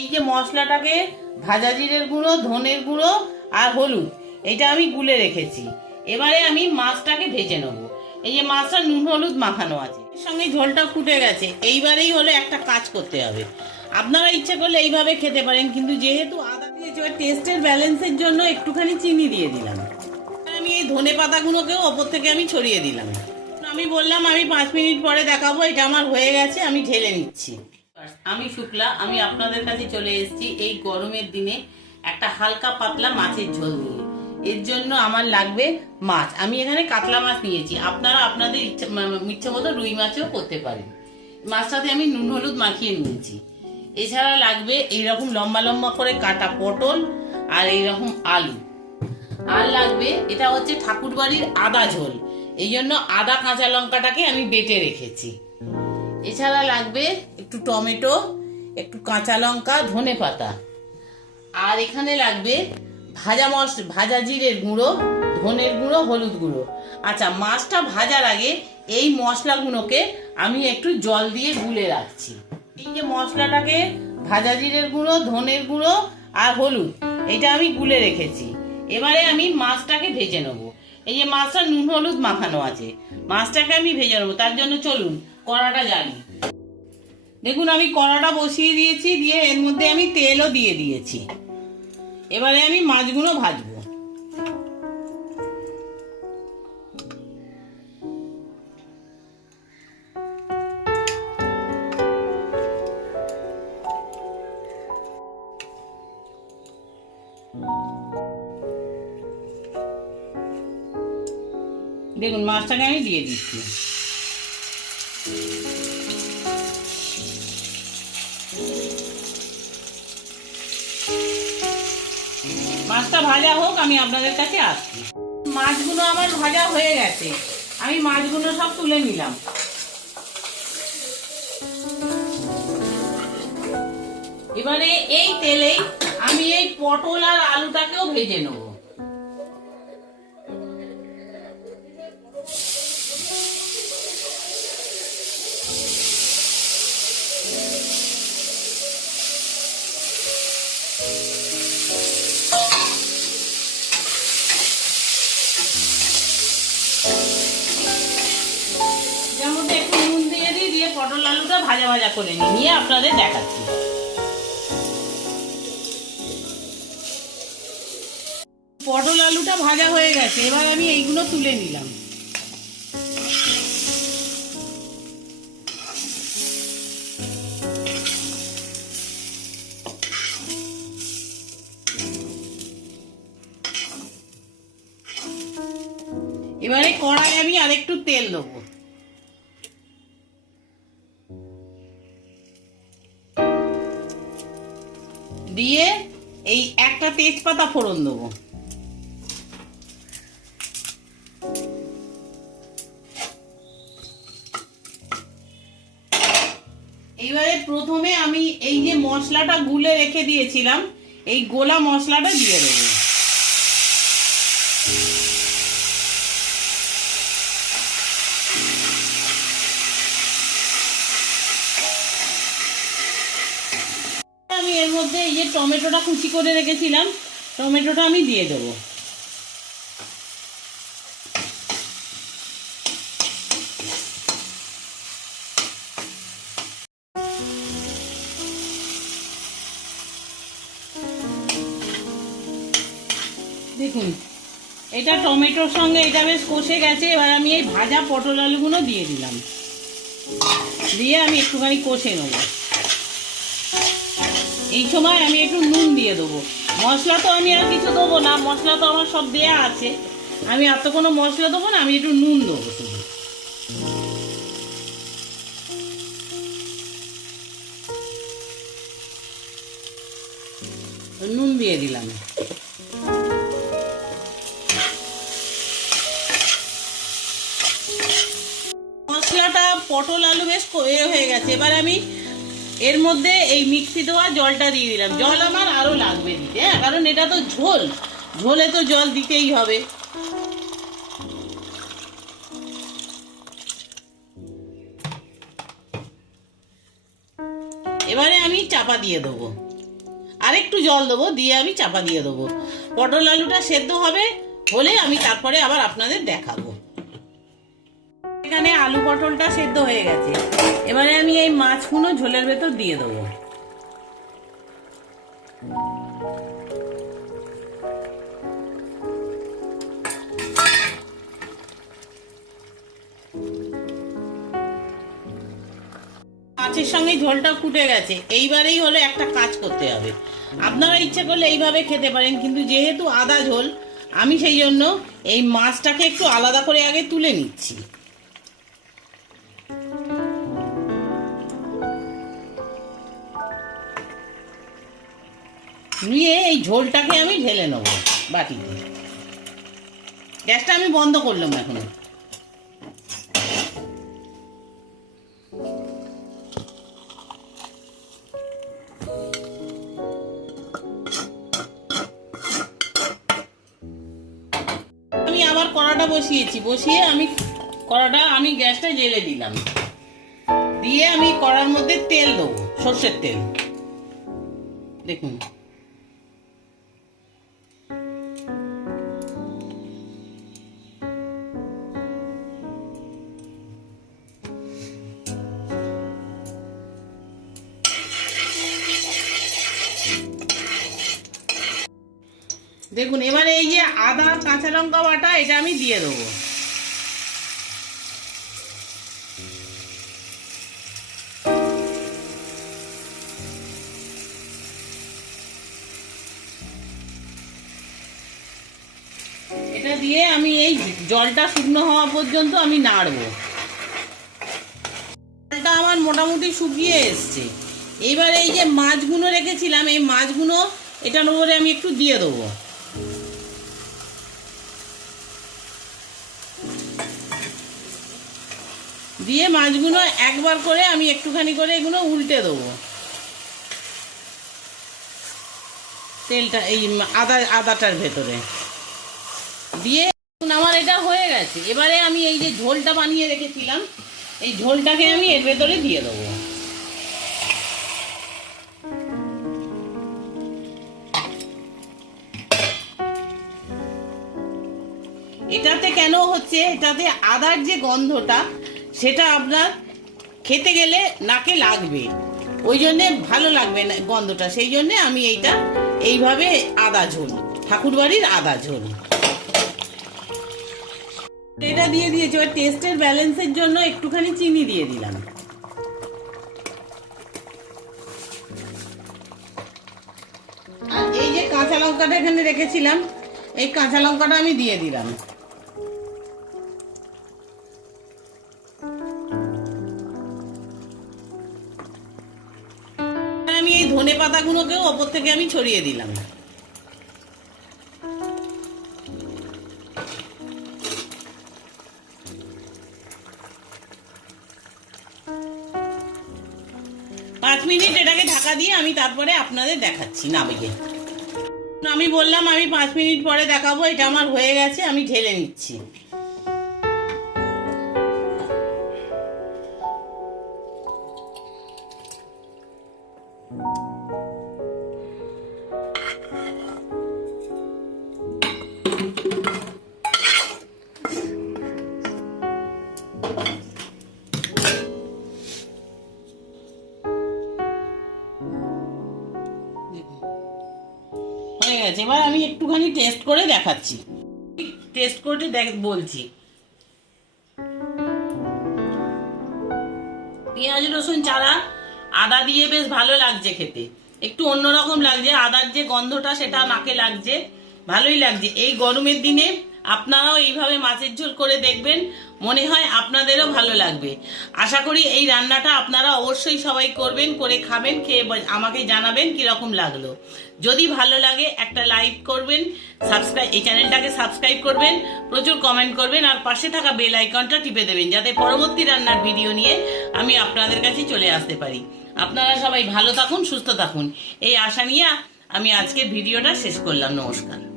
এই যে মশলাটাকে ভাজা জিরের গুঁড়ো, ধনের গুঁড়ো আর হলুদ এটা আমি গুলে রেখেছি। এবারে আমি মাছটাকে ভেজে নেব। এই যে মাছটা নুন হলুদ মাখানো আছে, এর সঙ্গে ঝোলটা ফুটে গেছে। এইবারেই হলো একটা কাজ করতে হবে, আপনারা ইচ্ছে করলে এইভাবে খেতে পারেন, কিন্তু যেহেতু আদা দিয়েছি টেস্টের ব্যালেন্সের জন্য একটুখানি চিনি দিয়ে দিলাম। আমি এই ধনে পাতাগুলোকেও ওপর থেকে আমি ছড়িয়ে দিলাম। আমি বললাম আমি 5 মিনিট পরে দেখাবো। এটা আমার হয়ে গেছে, আমি ঢেলে নিচ্ছি। আমি শুক্লা, আমি আপনাদের কাছে চলে এসেছি এই গরমের দিনে একটা হালকা পাতলা মাছের ঝোল নিয়ে। এর জন্য আমার লাগবে মাছ। আমি এখানে কাতলা মাছ নিয়েছি, আপনারা আপনাদের ইচ্ছে মতো রুই মাছও করতে পারেন। মাছটাতে আমি নুন হলুদ মাখিয়ে নিয়েছি। এছাড়া লাগবে এইরকম লম্বা লম্বা করে কাটা পটল আর এইরকম আলু। আর লাগবে, এটা হচ্ছে ঠাকুর বাড়ির আদা ঝোল, এই জন্য আদা কাঁচা লঙ্কাটাকে আমি বেটে রেখেছি। এছাড়া লাগবে একটু টমেটো, একটু কাঁচা লঙ্কা, ধনে পাতা। আর এখানে লাগবে ভাজা জিরের গুঁড়ো, ধনের গুঁড়ো, হলুদ গুঁড়ো। আচ্ছা, মাছটা ভাজার আগে এই মশলাগুলোকে আমি একটু জল দিয়ে গুলে রাখছি। এই যে মশলাটাকে ভাজা জিরের গুঁড়ো, ধনের গুঁড়ো আর হলুদ এটা আমি গুলে রেখেছি। এবারে আমি মাছটাকে ভেজে নেবো। এই যে মাছটা নুন হলুদ মাখানো আছে, মাছটাকে আমি ভেজে নেবো। তার জন্য চলুন কড়াটা জ্বালি। দেখুন আমি কড়াটা বসিয়ে দিয়েছি, দিয়ে এর মধ্যে আমি তেলও দিয়ে দিয়েছি। এবারে আমি মাছগুলো ভাজবো। দেখুন মাছটাকে আমি দিয়ে দিচ্ছি। মাছটা ভাজা হোক, আমি আপনাদের কাছে আসছি। মাছগুলো আমার ভাজা হয়ে গেছে, আমি মাছগুলো সব তুলে নিলাম। এবারে এই তেলেই আমি এই পটল আর আলুটাকেও ভেজে নেব। পটল আলুটা ভাজা ভাজা করে নিয়ে আপনাদের দেখাচ্ছি। পটল আলুটা ভাজা হয়ে গেছে, এবার আমি এইগুলো তুলে নিলাম। এবারে কড়াই আমি আরেকটু তেল দেবো। দিয়ে এই একটা তেজপাতা ফোড়ন দেবো। এইবারে প্রথমে আমি এই যে মশলাটা গুলে রেখে দিয়েছিলাম, এই গোলা মশলাটা দিয়ে দেবো। আমি এর মধ্যে এই যে টমেটোটা কুচি করে রেখেছিলাম, টমেটোটা আমি দিয়ে দেবো। দেখুন এটা টমেটোর সঙ্গে এটা বেশ কষে গেছে। এবার আমি এই ভাজা পটল আলুগুলো দিয়ে দিলাম, দিয়ে আমি একটুখানি কষে নেব। এই সময় আমি একটু নুন দিয়ে দেবো। মশলা তো আমি আর কিছু দেবো না, মশলা তো আমার সব দেয়া আছে, আমি আর তো কোনো মশলা দেবো না, আমি একটু নুন দেবো শুধু। নুন দিয়ে দিলাম। মশলাটা পটল আলু বেশ হয়ে গেছে। এবার আমি এর মধ্যে এই মিক্সি দেওয়া জলটা দিয়ে দিলাম। জল আমার আরো লাগবে দিতে, হ্যাঁ, কারণ এটা তো ঝোল, ঝোলে তো জল দিতেই হবে। এবারে আমি চাপা দিয়ে দেবো। আর একটু জল দেবো, দিয়ে আমি চাপা দিয়ে দেবো। পটল আলুটা সেদ্ধ হবে, হলে আমি তারপরে আবার আপনাদের দেখাবো। এখানে আলু পটলটা সেদ্ধ হয়ে গেছে, এবারে আমি এই মাছগুলো ঝোলের ভেতর দিয়ে দেবো। মাছের সঙ্গে ঝোলটা ফুটে গেছে, এইবারেই হলো একটা কাজ করতে হবে। আপনারা ইচ্ছে করলে এইভাবে খেতে পারেন, কিন্তু যেহেতু আদা ঝোল, আমি সেই জন্য এই মাছটাকে একটু আলাদা করে আগে তুলে নিচ্ছি। নিয়ে এই ঝোলটাকে আমি ঢেলে নেব বাটিতে। গ্যাসটা আমি বন্ধ করলাম এখন। আমি আবার কড়াটা বসিয়ে আমি গ্যাসটা জ্বেলে দিলাম। দিয়ে আমি কড়ার মধ্যে তেল দেবো, সর্ষের তেল। দেখুন, দেখুন এবারে এই যে আদা কাঁচা লঙ্কা বাটা, এটা আমি দিয়ে দেবো। এটা দিয়ে আমি এই জলটা শুকনো হওয়া পর্যন্ত আমি নাড়বো। জলটা আমার মোটামুটি শুকিয়ে এসছে। এবার এই যে মাছগুলো রেখেছিলাম, এই মাছগুলো এটার উপরে আমি একটু দিয়ে দেবো। দিয়ে মাছগুলো একবার করে আমি একটুখানি করে এগুলো উল্টে দেবো। তেলটা এই আদাটার ভেতরে দিয়ে আমার এটা হয়ে গেছে। এবারে আমি এই যে ঝোলটা বানিয়ে রেখেছিলাম, এই ঝোলটাকে আমি এর ভেতরে দিয়ে দেবো। এটাতে কেন হচ্ছে, এটাতে আদার যে গন্ধটা, সেটা আপনার খেতে গেলে নাকে লাগবে, ওই জন্যে ভালো লাগবে না গন্ধটা। সেই জন্যে আমি এইভাবে আদা ঝোল, ঠাকুরবাড়ির আদা ঝোল এটা দিয়ে দিয়েছি। ওই টেস্টের ব্যালেন্সের জন্য একটুখানি চিনি দিয়ে দিলাম। আর এই যে কাঁচা লঙ্কাটা এখানে রেখেছিলাম, এই কাঁচা লঙ্কাটা আমি দিয়ে দিলাম। আমি এই ধনে পাতাগুলোকেও ওপর থেকে আমি ছড়িয়ে দিলাম। পাঁচ মিনিট এটাকে ঢাকা দিয়ে আমি তারপরে আপনাদের দেখাচ্ছি নামিয়ে। আমি বললাম আমি 5 মিনিট পরে দেখাবো। এটা আমার হয়ে গেছে, আমি ঢেলে নিচ্ছি। হয়ে গেছে, এবার আমি একটুখানি টেস্ট করে দেখাচ্ছি। টেস্ট করে বলছি। পেঁয়াজ রসুন চারা আদা দিয়ে বেশ ভালো লাগছে খেতে, একটু অন্যরকম লাগছে। আদার যে গন্ধটা সেটা নাকে লাগছে, ভালোই লাগছে। এই গরমের দিনে আপনারাও এইভাবে মাছের ঝোল করে দেখবেন, মনে হয় আপনাদেরও ভালো লাগবে। আশা করি এই রান্নাটা আপনারা অবশ্যই সবাই করবেন, করে খাবেন, খেয়ে আমাকে জানাবেন কিরকম লাগলো। যদি ভালো লাগে একটা লাইক করবেন, এই চ্যানেলটাকে সাবস্ক্রাইব করবেন, প্রচুর কমেন্ট করবেন, আর পাশে থাকা বেল আইকনটা টিপে দেবেন, যাতে পরবর্তী রান্নার ভিডিও নিয়ে আমি আপনাদের কাছে চলে আসতে পারি। আপনারা সবাই ভালো থাকুন, সুস্থ থাকুন, এই আশা নিয়ে আমি আজকের ভিডিওটা শেষ করলাম। নমস্কার।